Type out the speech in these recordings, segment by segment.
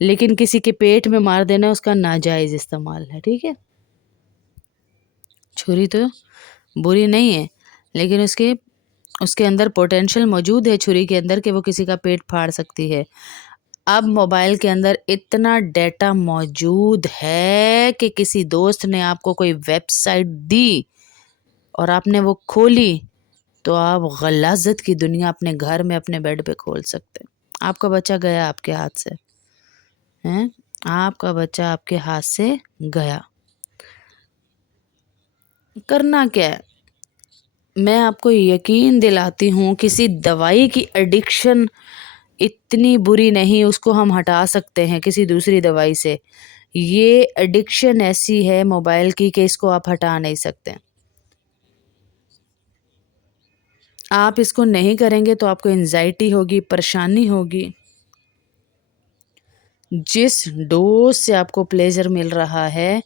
لیکن کسی کے پیٹ میں مار دینا اس کا ناجائز استعمال ہے. ٹھیک ہے. چھری تو بری نہیں ہے لیکن اس کے اندر پوٹینشیل موجود ہے چھری کے اندر کہ وہ کسی کا پیٹ پھاڑ سکتی ہے. اب موبائل کے اندر اتنا ڈیٹا موجود ہے کہ کسی دوست نے آپ کو کوئی ویب سائٹ دی اور آپ نے وہ کھولی تو آپ غلاظت کی دنیا اپنے گھر میں اپنے بیڈ پہ کھول سکتے ہیں. آپ کا بچہ گیا آپ کے ہاتھ سے، آپ کا بچہ آپ کے ہاتھ سے گیا. کرنا کیا ہے؟ میں آپ کو یقین دلاتی ہوں کسی دوائی کی ایڈکشن اتنی بری نہیں، اس کو ہم ہٹا سکتے ہیں کسی دوسری دوائی سے. یہ ایڈکشن ایسی ہے موبائل کی کہ اس کو آپ ہٹا نہیں سکتے. آپ اس کو نہیں کریں گے تو آپ کو انزائٹی ہوگی، پریشانی ہوگی. جس ڈوز سے آپ کو پلیزر مل رہا ہے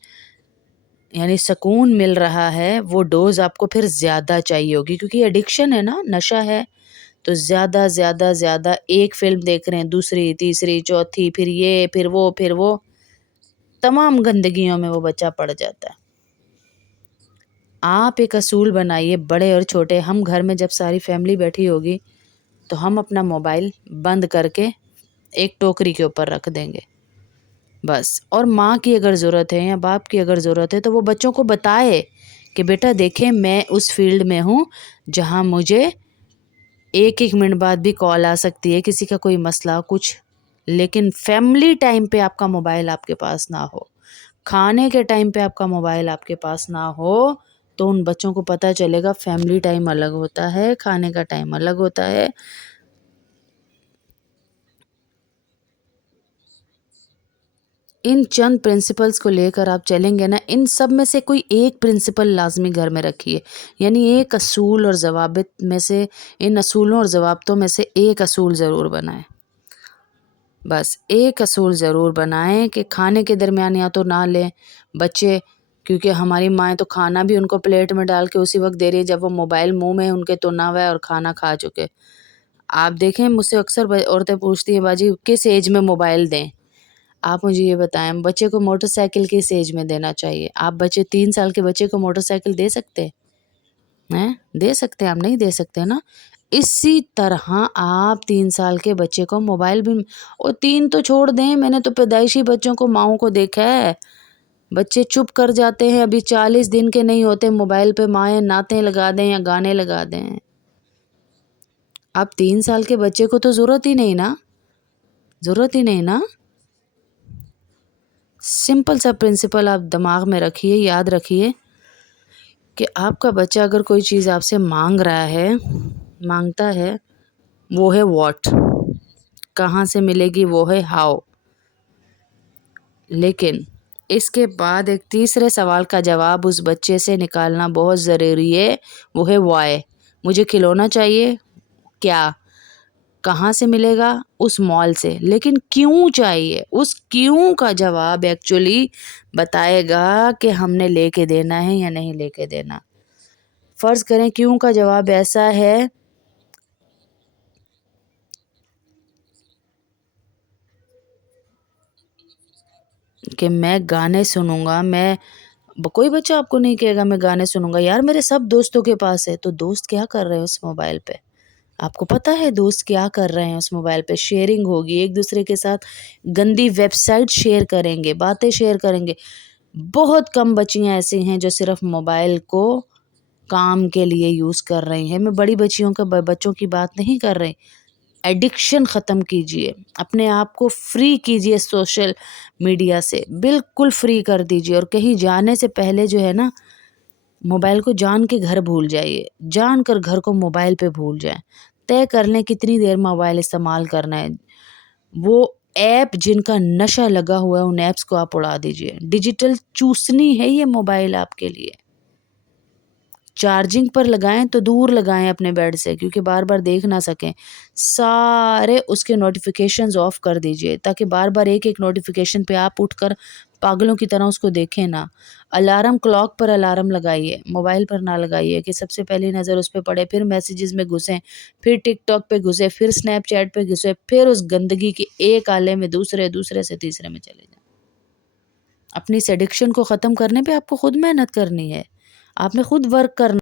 یعنی سکون مل رہا ہے وہ ڈوز آپ کو پھر زیادہ چاہیے ہوگی، کیونکہ ایڈکشن ہے نا، نشہ ہے. تو زیادہ زیادہ زیادہ ایک فلم دیکھ رہے ہیں، دوسری، تیسری، چوتھی، پھر یہ، پھر وہ تمام گندگیوں میں وہ بچہ پڑ جاتا ہے. آپ ایک اصول بنائیے، بڑے اور چھوٹے، ہم گھر میں جب ساری فیملی بیٹھی ہوگی تو ہم اپنا موبائل بند کر کے ایک ٹوکری کے اوپر رکھ دیں گے بس. اور ماں کی اگر ضرورت ہے یا باپ کی اگر ضرورت ہے تو وہ بچوں کو بتائے کہ بیٹا دیکھیں میں اس فیلڈ میں ہوں جہاں مجھے ایک منٹ بعد بھی کال آ سکتی ہے، کسی کا کوئی مسئلہ کچھ. لیکن فیملی ٹائم پہ آپ کا موبائل آپ کے پاس نہ ہو، کھانے کے ٹائم پہ آپ کا موبائل آپ کے پاس نہ ہو، تو ان بچوں کو پتہ چلے گا فیملی ٹائم الگ ہوتا ہے، کھانے کا ٹائم الگ ہوتا ہے. ان چند پرنسپلز کو لے کر آپ چلیں گے نا، ان سب میں سے کوئی ایک پرنسپل لازمی گھر میں رکھیے. یعنی ایک اصول اور ضوابط میں سے، ان اصولوں اور ضوابطوں میں سے ایک اصول ضرور بنائیں. بس ایک اصول ضرور بنائیں کہ کھانے کے درمیان یا تو نہ لیں بچے، کیونکہ ہماری مائیں تو کھانا بھی ان کو پلیٹ میں ڈال کے اسی وقت دے رہی ہے جب وہ موبائل منہ میں ان کے تو نہ ہوا ہے اور کھانا کھا چکے. آپ دیکھیں مجھ سے اکثر عورتیں پوچھتی ہیں باجی کس ایج میں موبائل دیں. آپ مجھے یہ بتائیں بچے کو موٹر سائیکل کس ایج میں دینا چاہیے؟ آپ 3 سال کے بچے کو موٹر سائیکل دے سکتے ہیں؟ دے سکتے ہیں؟ آپ نہیں دے سکتے نا. اسی طرح آپ 3 سال کے بچے کو موبائل بھی، اور 3 تو چھوڑ دیں، میں نے تو پیدائشی بچوں کو ماؤں کو دیکھا ہے، بچے چپ کر جاتے ہیں، ابھی 40 دن کے نہیں ہوتے موبائل پہ مائیں نعتیں لگا دیں یا گانے لگا دیں. اب 3 سال کے بچے کو تو ضرورت ہی نہیں نا. سمپل سا پرنسپل آپ دماغ میں رکھیے، یاد رکھیے کہ آپ کا بچہ اگر کوئی چیز آپ سے مانگتا ہے وہ ہے واٹ، کہاں سے ملے گی وہ ہے ہاؤ. لیکن اس کے بعد ایک تیسرے سوال کا جواب اس بچے سے نکالنا بہت ضروری ہے، وہ ہے وائی. مجھے کھلونا چاہیے، کیا، کہاں سے ملے گا؟ اس مال سے. لیکن کیوں چاہیے؟ اس کیوں کا جواب ایکچولی بتائے گا کہ ہم نے لے کے دینا ہے یا نہیں لے کے دینا. فرض کریں کیوں کا جواب ایسا ہے کہ میں گانے سنوں گا، کوئی بچہ آپ کو نہیں کہے گا میں گانے سنوں گا، یار میرے سب دوستوں کے پاس ہے. تو دوست کیا کر رہے ہیں اس موبائل پہ؟ آپ کو پتہ ہے دوست کیا کر رہے ہیں اس موبائل پہ؟ شیئرنگ ہوگی، ایک دوسرے کے ساتھ گندی ویب سائٹ شیئر کریں گے، باتیں شیئر کریں گے. بہت کم بچیاں ایسی ہیں جو صرف موبائل کو کام کے لیے یوز کر رہی ہیں. میں بڑی بچوں کی بات نہیں کر رہی. ایڈکشن ختم کیجئے، اپنے آپ کو فری کیجئے سوشل میڈیا سے، بالکل فری کر دیجئے. اور کہیں جانے سے پہلے جو ہے نا موبائل کو جان کے گھر بھول جائیے، جان کر گھر کو موبائل پہ بھول جائیں. طے کر لیں کتنی دیر موبائل استعمال کرنا ہے. وہ ایپ جن کا نشہ لگا ہوا ہے ان ایپس کو آپ اڑا دیجئے. ڈیجیٹل چوسنی ہے یہ موبائل آپ کے لیے. چارجنگ پر لگائیں تو دور لگائیں اپنے بیڈ سے، کیونکہ بار بار دیکھ نہ سکیں. سارے اس کے نوٹیفیکیشنز آف کر دیجئے تاکہ بار بار ایک نوٹیفیکیشن پہ آپ اٹھ کر پاگلوں کی طرح اس کو دیکھیں نا. الارم کلاک پر الارم لگائیے، موبائل پر نہ لگائیے کہ سب سے پہلی نظر اس پہ پڑے، پھر میسیجز میں گھسیں، پھر ٹک ٹاک پہ گھسے، پھر اسنیپ چیٹ پہ گھسے، پھر اس گندگی کے ایک آلے میں دوسرے سے تیسرے میں چلے جائیں. اپنی اس ایڈکشن کو ختم کرنے پہ آپ کو خود محنت کرنی ہے، آپ نے خود ورک کرنا.